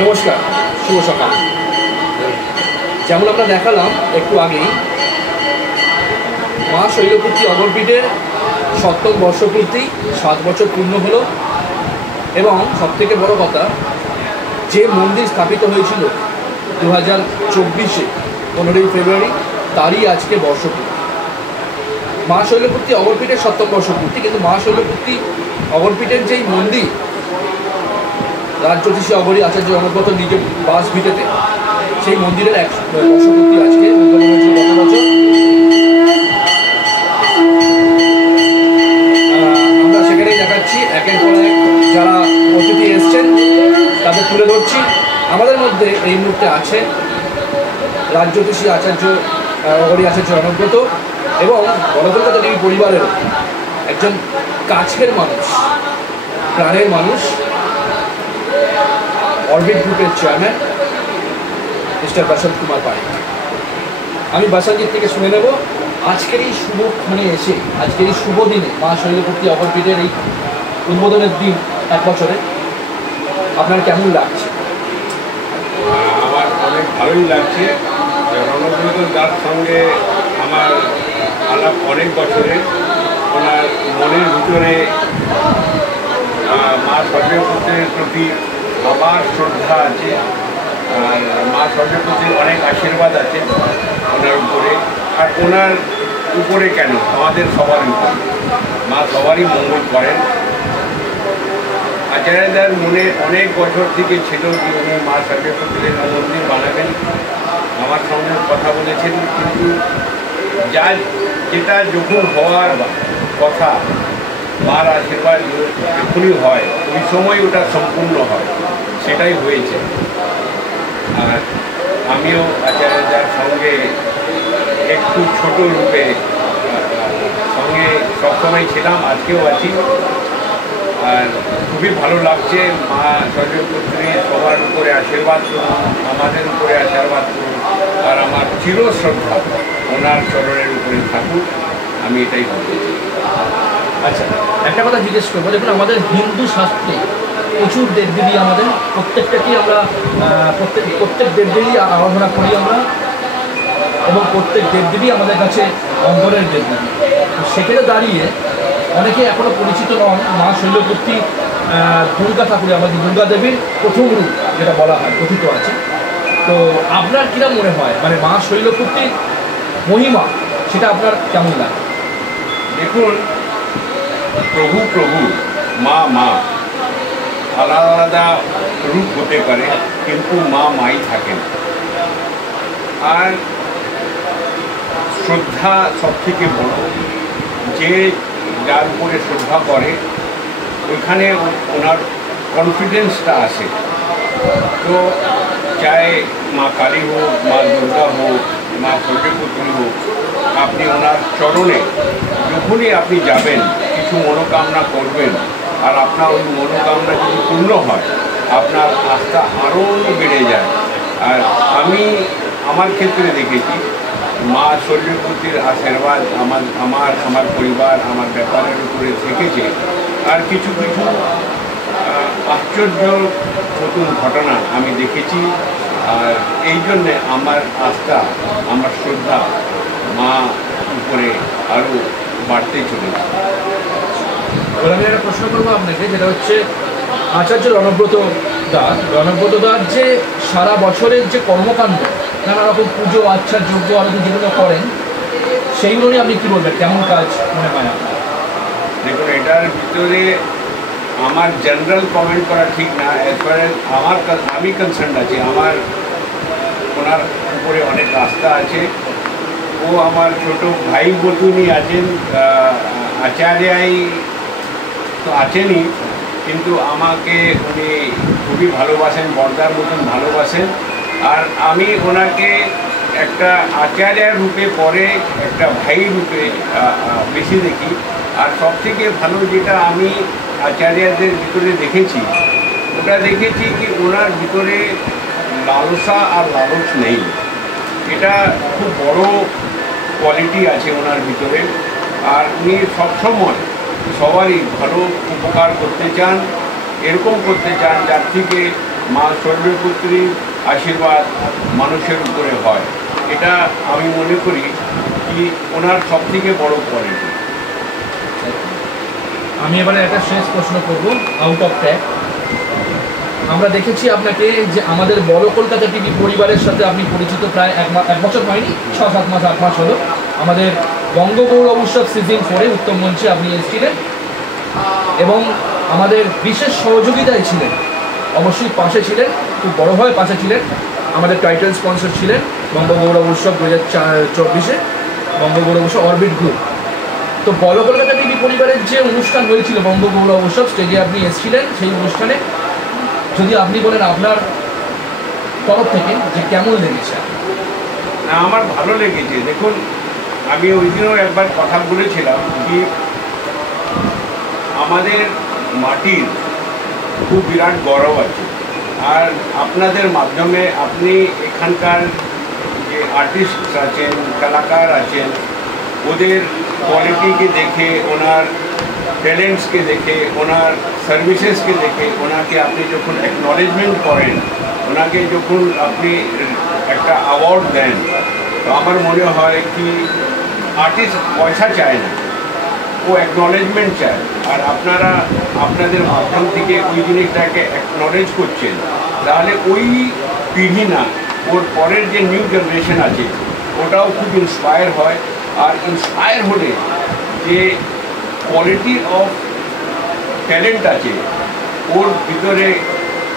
নমস্কার, শুভ সকাল। যেমন আমরা দেখালাম একটু আগেই, মা শৈলপুত্রী অগরপীঠের ৭ম বর্ষপূর্তি ৭ বছর পূর্ণ হলো। এবং সবথেকে বড় কথা, যে মন্দির স্থাপিত হয়েছিল 2024-এ 15ই ফেব্রুয়ারি, তারই আজকে বর্ষপূর্তি। মা শৈলপুত্রী অগরপীঠের ৭ম বর্ষপূর্তি, কিন্তু মা শৈলপুত্রী অগরপীঠের যেই মন্দির, রাজ্যোতিষী অঘরী আচার্য অনুব্রত নিজ বাসভিটেতে, সেই মন্দিরের বর্ষপূর্তি আজকে উদ্বোধন হয়েছিল গত বছর। আমরা সেখানেই দেখাচ্ছি একের পর এক যারা অতিথি এসছেন তাদের তুলে ধরছি। আমাদের মধ্যে এই মুহূর্তে আছে রাজ্যোতিষী আচার্য অঘরী আচার্য অনুব্রত এবং বড়কলকাতা দেবী পরিবারের একজন কাছের মানুষ, প্রাণের মানুষ, অরবিট গ্রুপের চেয়ারম্যান মিস্টার বসন্ত কুমার পাড়িক। আমি বাসানজিৎ থেকে শুনে নেব আজকের এই শুভক্ষণে এসে, আজকের এই শুভ দিনে, মা শৈলপুত্রী অগরপীঠের এই উদ্বোধনের দিন 1 বছরে আপনার কেমন লাগছে? আমার অনেক ভালোই লাগছে। রণব্রত দার সঙ্গে আমার আলাপ অনেক বছরে। ওনার মনের ভিতরে মা শৈলপুত্রের প্রতি আমার শ্রদ্ধা আছে, আর মা শৈলপুত্রের অনেক আশীর্বাদ আছে ওনার উপরে। আর ওনার উপরে কেন, আমাদের সবার উপরে মা সবারই মঙ্গল করেন। আচার্যদার মনে অনেক বছর থেকে ছিল যে উনি মা শৈলপুত্রের মন্দির বানাবেন, আমার সঙ্গে কথা বলেছেন। কিন্তু যেটা যখন হওয়ার কথা, মার আশীর্বাদ যখনই হয় ওই সময় ওটা সম্পূর্ণ হয়, সেটাই হয়েছে। আর আমিও আচার্যদার সঙ্গে একটু ছোট রূপে সঙ্গে সবসময় ছিলাম, আজকেও আছি। আর খুবই ভালো লাগছে। মা শৈলপুত্রী সবার উপরে আশীর্বাদ করুন, আমাদের উপরে আশীর্বাদ করুন, আর আমার চিরশ্রদ্ধা ওনার চরণের উপরে থাকুক, আমি এটাই বলতে চাই। আচ্ছা, একটা কথা জিজ্ঞেস করবো। দেখুন, আমাদের হিন্দু শাস্ত্রে প্রচুর দেবদেবী, আমাদের প্রত্যেকটাকেই আমরা প্রত্যেক দেবদেবী আরাধনা করি আমরা, এবং প্রত্যেক দেবদেবী আমাদের কাছে অন্তরের দেবদেবী। সেখানে দাঁড়িয়ে অনেকে এখনও পরিচিত নন মা শৈলপুত্রী দুর্গা ঠাকুরের, আমাদের দুর্গা দেবীর প্রথম রূপ যেটা বলা হয়, কথিত আছে। তো আপনার কিরম মনে হয়, মানে মা শৈলপুত্রীর মহিমা, সেটা আপনার কেমন লাগে? দেখুন, প্রভু প্রভু, মা মা, আলাদা আলাদা রূপ হতে পারে, কিন্তু মা মাই থাকেন। আর শ্রদ্ধা সব থেকে বড়। যে যার উপরে শ্রদ্ধা করে ওইখানে ওনার কনফিডেন্সটা আসে। তো চাই মা কালী হোক, মা দুর্গা হোক, মা শৈলপুত্রী হোক, আপনি ওনার চরণে যখনই আপনি যাবেন, কিছু মনোকামনা করবেন, আর আপনার ওই মনোকামনা যদি পূর্ণ হয়, আপনার আস্থা আরও বেড়ে যায়। আর আমি আমার ক্ষেত্রে দেখেছি মা শৈলপুত্রীর আশীর্বাদ আমার পরিবার, আমার ব্যাপারের উপরে থেকেছে। আর কিছু কিছু আশ্চর্য নতুন ঘটনা আমি দেখেছি। আর এই জন্যে আমার আস্থা, আমার শ্রদ্ধা মা উপরে আরও বাড়তেই চলেছে। আমি একটা প্রশ্ন করবো আপনাকে, যেটা হচ্ছে আচার্য রণব্রত দার যে সারা বছরের যে কর্মকাণ্ড, নানা রকম পুজো, আচ্ছা, যজ্ঞ, আরতি যেগুলো করেন, সেইগুলো নিয়ে আপনি কী বলবেন? কেমন কাজ মনে হয় আপনার? দেখুন, এটার ভিতরে আমার জেনারেল কমেন্ট করা ঠিক না। অ্যাজ ফার এজ আমি কনসার্ন আছি, আমার ওনার উপরে অনেক আস্থা আছে। ও আমার ছোট ভাই মতনই আছেন। আচার্যাই তো আছেনই, কিন্তু আমাকে উনি খুবই ভালোবাসেন, বর্দার মতন ভালোবাসেন। আর আমি ওনাকে একটা আচার্যের রূপে পরে একটা ভাই রূপে বেশি দেখি। আর সবথেকে ভালো যেটা আমি আচার্যদের ভিতরে দেখেছি, ওটা দেখেছি কি ওনার ভিতরে লালসা আর লালচ নেই। এটা খুব বড় কোয়ালিটি আছে ওনার ভিতরে। আর উনি সবসময় সবারই ভালো উপকার করতে চান, এরকম করতে চান যার থেকে মা শৈলপুত্রী আশীর্বাদ মানুষের উপরে হয়, এটা আমি মনে করি কি ওনার সবথেকে বড় কোয়ালিটি। আমি এবারে একটা শেষ প্রশ্ন করব আউট অফ ট্যাগ। আমরা দেখেছি আপনাকে যে আমাদের বড় কলকাতা টিভি পরিবারের সাথে আপনি পরিচিত প্রায় এক বছর হয়নি, 6-7 মাস 8 মাস হলো। আমাদের বঙ্গগৌরব উৎসব সিজন 4-এ উত্তম মঞ্চে আপনি এসেছিলেন এবং আমাদের বিশেষ সহযোগিতায় ছিলেন, অবশ্যই পাশে ছিলেন, খুব বড়োভাবে পাশে ছিলেন। আমাদের টাইটেল স্পন্সর ছিলেন বঙ্গগৌরব উৎসব 2024-এ বঙ্গগৌরব উৎসব অরবিট গ্রুপ। তো বড় কলকাতা টিভি পরিবারের যে অনুষ্ঠান হয়েছিল বঙ্গগৌরব উৎসব, স্টেজে আপনি এসেছিলেন, সেই অনুষ্ঠানে যদি আপনি বলেন আপনার তরফ থেকে যে কেমন লেগেছে? না, আমার ভালো লেগেছে। দেখুন, আমি ওই দিনও একবার কথা বলেছিলাম কি আমাদের মাটির খুব বিরাট গৌরব আছে, আর আপনাদের মাধ্যমে আপনি এখানকার যে আর্টিস্ট আছেন, কলাকার আছেন, ওদের কোয়ালিটিকে দেখে, ওনার ট্যালেন্টসকে দেখে, ওনার সার্ভিসেসকে দেখে, ওনাকে আপনি যখন অ্যাকনলেজমেন্ট করেন, ওনাকে যখন আপনি একটা অ্যাওয়ার্ড দেন, তো আমার মনে হয় কি আর্টিস্ট পয়সা চায় না, ও অ্যাকনলেজমেন্ট চায়। আর আপনারা আপনাদের মাধ্যম থেকে ওই জিনিসটাকে অ্যাকনলেজ করছেন, তাহলে ওই পিঢ়ি না, ওর পরের যে নিউ জেনারেশন আছে ওটাও খুব ইন্সপায়ার হয়। আর ইন্সপায়ার হলে যে কোয়ালিটি অফ ট্যালেন্ট আছে ওর ভিতরে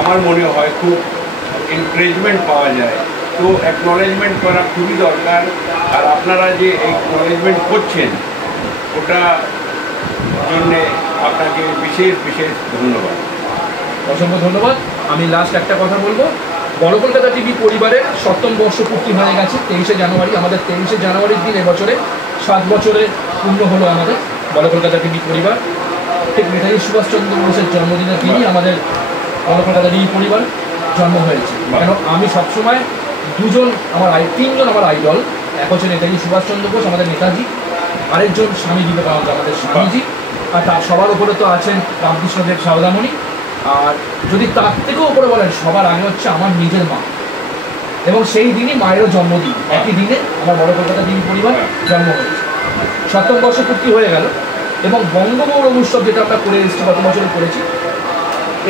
আমার মনে হয় খুব এনকারেজমেন্ট পাওয়া যায়। তো অ্যাকনলেজমেন্ট করা খুবই দরকার, আর আপনারা যে অ্যাকনলেজমেন্ট করছেন ওটা জন্যে আপনাকে বিশেষ বিশেষ ধন্যবাদ। অসংখ্য ধন্যবাদ। আমি লাস্ট একটা কথা বলবো, বড় কলকাতা টিভি পরিবারের 7ম বর্ষপূর্তি হয়ে গেছে 23শে জানুয়ারি। আমাদের 23শে জানুয়ারির দিন এবছরে 7 বছরে পূর্ণ হলো আমাদের বড় কলকাতা টিভি পরিবার। ঠিক নেতাজি সুভাষচন্দ্র বোসের জন্মদিনের দিনই আমাদের বড় কলকাতা টিভি পরিবার জন্ম হয়েছে। কেন আমি সবসময় তিনজন আমার আইডল। এক হচ্ছে নেতাজি সুভাষচন্দ্র বোস, আমাদের নেতাজি, আরেকজন স্বামী বিবেকানন্দ, আমাদের স্বামীজি, আর তার সবার উপরে তো আছেন রামকৃষ্ণদেব সারদামণি। আর যদি তার থেকেও উপরে বলেন, সবার আগে হচ্ছে আমার নিজের মা, এবং সেই দিনই মায়েরও জন্মদিন। একই দিনে আমার বড় কলকাতা টিভি পরিবার জন্ম হয়েছে। 7ম বর্ষপূর্তি হয়ে গেল এবং বঙ্গগৌরব উৎসব যেটা আমরা করে এসেছি, গত বছর করেছি,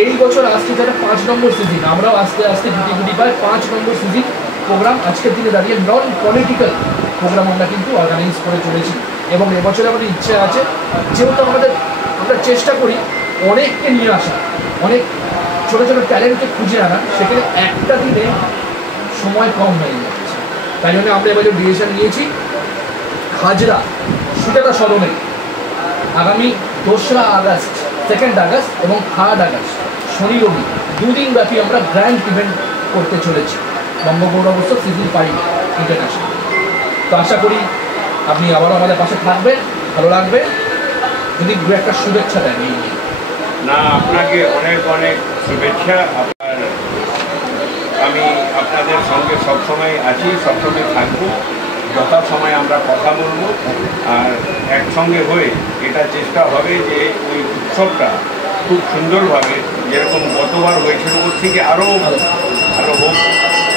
এই বছর আসছে যেটা 5 নম্বর সিজন। আমরাও আস্তে আস্তে গুটি পাই 5 নম্বর সিজন প্রোগ্রাম আজকের দিনে দাঁড়িয়ে নন পলিটিক্যাল প্রোগ্রাম আমরা কিন্তু অর্গানাইজ করে চলেছি। এবং এবছরে আমাদের ইচ্ছে আছে, যেহেতু আমরা চেষ্টা করি অনেককে নিয়ে আসা, অনেক ছোটো ছোটো ট্যালেন্টকে খুঁজে আনা, সেখানে একটা দিনে সময় কম হয়ে যাচ্ছে। তাই জন্য আমরা এবছর ডিসিশন নিয়েছি হাজরা সুজাতা সদনে আগামী 2রা আগস্ট, 2nd আগস্ট এবং 3rd আগস্ট শনি রবি 2 দিন ব্যাপী আমরা গ্র্যান্ড ইভেন্ট করতে চলেছি বঙ্গগৌরব উৎসব সিজন 5 ইন্টারন্যাশনাল। তো আশা করি আপনি আবারও আমাদের পাশে থাকবেন, ভালো লাগবে। যদি দু একটা শুভেচ্ছা দেন এই নিয়ে। না, আপনাকে অনেক অনেক শুভেচ্ছা। আমি আপনাদের সঙ্গে সবসময় আছি, সবসময় থাকবো। যথাসময়ে আমরা কথা বলবো, আর একসঙ্গে হয়ে এটা চেষ্টা হবে যে ওই উৎসবটা খুব সুন্দরভাবে, যেরকম গতবার হয়েছিল ওর থেকে আরও ভালো হোক।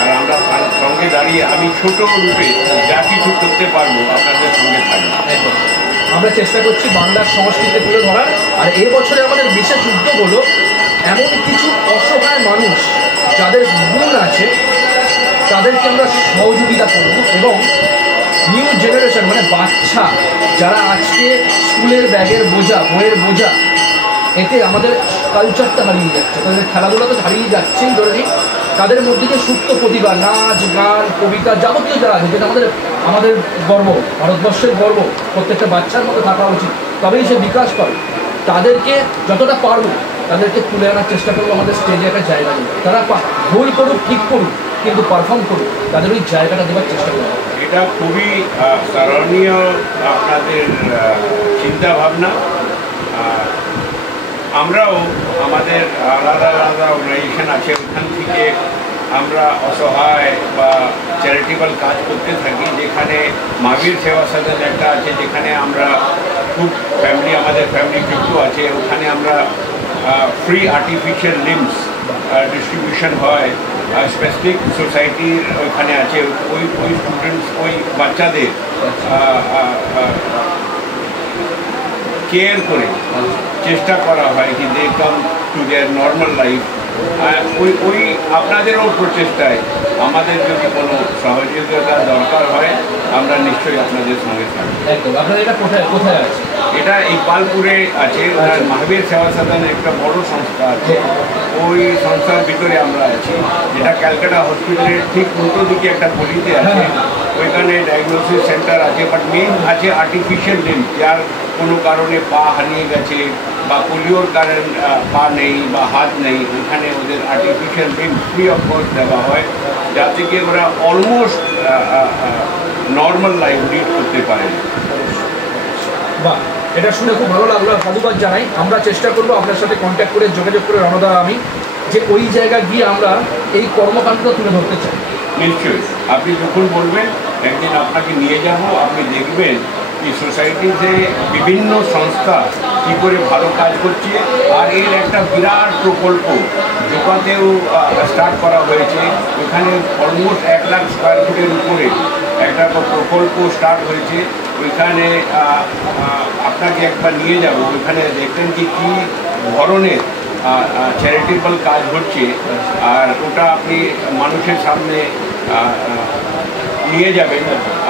আর আমরা সঙ্গে দাঁড়িয়ে আমি ছোট রূপে যা কিছু করতে পারবো আপনাদের সঙ্গে থাকবো। আমরা চেষ্টা করছি বাংলার সংস্কৃতি তুলে ধরার। আর এই বছরে আমাদের বিশেষ উদ্যোগ হলো এমন কিছু অসহায় মানুষ যাদের গুণ আছে তাদেরকে আমরা সহযোগিতা করব, এবং নিউ জেনারেশন মানে বাচ্চা যারা আজকে স্কুলের ব্যাগের বোঝা, বইয়ের বোঝা, এতে আমাদের কালচারটা হারিয়ে যাচ্ছে, তাদের খেলাধুলা তো হারিয়ে যাচ্ছেই ধরে নিই। তাদের মধ্যে যে সুপ্ত প্রতিভা, নাচ গান কবিতা যাবতীয় যারা আছে, যেটা আমাদের গর্ব, ভারতবর্ষের গর্ব, প্রত্যেকটা বাচ্চার মধ্যে থাকা উচিত, তবেই সে বিকাশ পাবে। তাদেরকে যতটা পারবো তাদেরকে তুলে আনার চেষ্টা করবো আমাদের স্টেজে একটা জায়গা দেবো। তারা ভুল করুক ঠিক করুক কিন্তু পারফর্ম করুক, তাদের ওই জায়গাটা দেওয়ার চেষ্টা করবো। এটা খুবই স্মরণীয় আপনাদের চিন্তা ভাবনা। আমরাও আমাদের আলাদা আলাদা অর্গানাইজেশন আছে, ওখান থেকে আমরা অসহায় বা চ্যারিটেবল কাজ করতে থাকি। যেখানে মাবীর সেবা সদন একটা আছে, যেখানে আমরা খুব আমাদের ফ্যামিলি যুক্ত আছে, ওখানে আমরা ফ্রি আর্টিফিশিয়াল লিম্স ডিস্ট্রিবিউশন হয়, স্পেসিফিক সোসাইটির ওইখানে আছে, ওই স্টুডেন্টস ওই বাচ্চাদের কেয়ার করে চেষ্টা করা হয় কি they come to their normal life. ওই আপনাদেরও প্রচেষ্টায় আমাদের যদি কোনো সহযোগিতা দরকার হয় আমরা নিশ্চয়ই আপনাদের সঙ্গে থাকবো। একদম। আপনাদের এটা কোথায় কোথায় আছে? এটা ইকবালপুরে আছে, মহাবীর সেবা সদনের একটা বড় সংস্থা আছে, ওই সংস্থার ভিতরে আমরা আছি, যেটা ক্যালকাটা হসপিটালের ঠিক উল্টো দিকে একটা গলিতে আছে। ওইখানে ডায়াগনোসিস সেন্টার আছে, বাট মেইন আছে আর্টিফিশিয়াল লিম্ব, যার কোনো কারণে পা হারিয়ে গেছে বা পোলিওর কারণ পা নেই বা হাত নেই, ওইখানে ওদের artificial limb free of cost দেওয়া হয়, যা থেকে ওরা অলমোস্ট নর্মাল লাইফ লিড করতে পারে। বাহ, এটা শুনে খুব ভালো লাগলো, সাধুবাদ জানাই। আমরা চেষ্টা করবো আপনার সাথে কন্ট্যাক্ট করে যোগাযোগ করে রণদা আমি যে ওই জায়গায় গিয়ে আমরা এই কর্মকাণ্ডটা তুলে ধরতে চাই। নিশ্চয়ই, আপনি যখন বলবেন একদিন আপনাকে নিয়ে যাব, আপনি দেখবেন এই সোসাইটিতে বিভিন্ন সংস্থা কী করে ভালো কাজ করছে। আর এর একটা বিরাট প্রকল্প জোকাতেও স্টার্ট করা হয়েছে, ওখানে অলমোস্ট 1 লাখ স্কোয়ার ফুটের উপরে একটা প্রকল্প স্টার্ট হয়েছে। ওইখানে আপনাকে একবার নিয়ে যাব, ওইখানে দেখবেন যে কী ধরনের চ্যারিটেবল কাজ হচ্ছে, আর ওটা আপনি মানুষের সামনে নিয়ে যাবেন,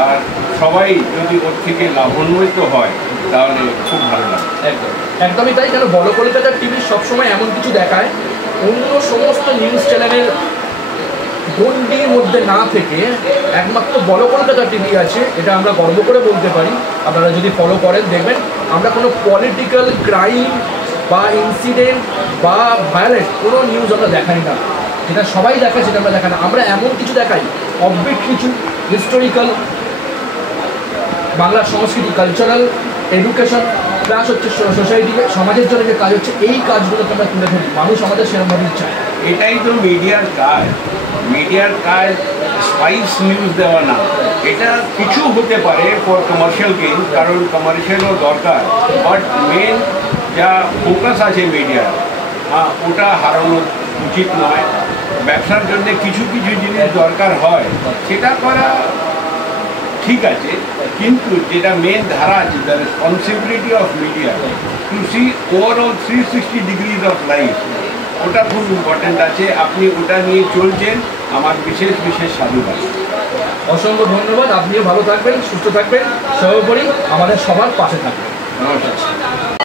আর সবাই যদি ওর থেকে লাভান্বিত হয় তাহলে খুব ভালো লাগে। একদম, একদমই তাই। কেন বড় কলকাতার টিভি সবসময় এমন কিছু দেখায় অন্য সমস্ত নিউজ চ্যানেলের গণ্ডির মধ্যে না থেকে একমাত্র বড় কলকাতা টিভি আছে, এটা আমরা গর্ব করে বলতে পারি। আপনারা যদি ফলো করেন দেখবেন আমরা কোনো পলিটিক্যাল ক্রাইম বা ইনসিডেন্ট বা ভায়োলেন্ট কোনো নিউজ আমরা দেখাই না, যেটা সবাই দেখায় সেটা আমরা দেখাই না। আমরা এমন কিছু দেখাই অববিট কিছু হিস্টোরিক্যাল, বাংলার সংস্কৃতি, কালচারাল, এডুকেশন, প্লাস হচ্ছে সোসাইটি সমাজের জন্য যে কাজ হচ্ছে, এই কাজগুলোকে আমরা তুলে ধরি। মানুষ আমাদের সেরকমভাবেই চায়। এটাই তো মিডিয়ার কাজ। মিডিয়ার কাজ স্পাইস নিউজ দেওয়া না, এটা কিছু হতে পারে ফর কমার্শিয়াল গেইন, কারণ কমার্শিয়ালও দরকার, বাট মেন যা ফোকাস আছে মিডিয়ার, ওটা হারানো উচিত নয়। ব্যবসার জন্য কিছু কিছু জিনিস দরকার হয়, সেটা করা ঠিক আছে, কিন্তু যেটা মেন ধারা আছে, the responsibility of media to see overall 360 degrees of life, ওটা খুব ইম্পর্ট্যান্ট আছে। আপনি ওটা নিয়ে চলছেন, আমার বিশেষ বিশেষ সাধুবাদ। অসংখ্য ধন্যবাদ। আপনিও ভালো থাকবেন, সুস্থ থাকবেন, সর্বোপরি আমাদের সবার পাশে থাকবেন। নমস্কার।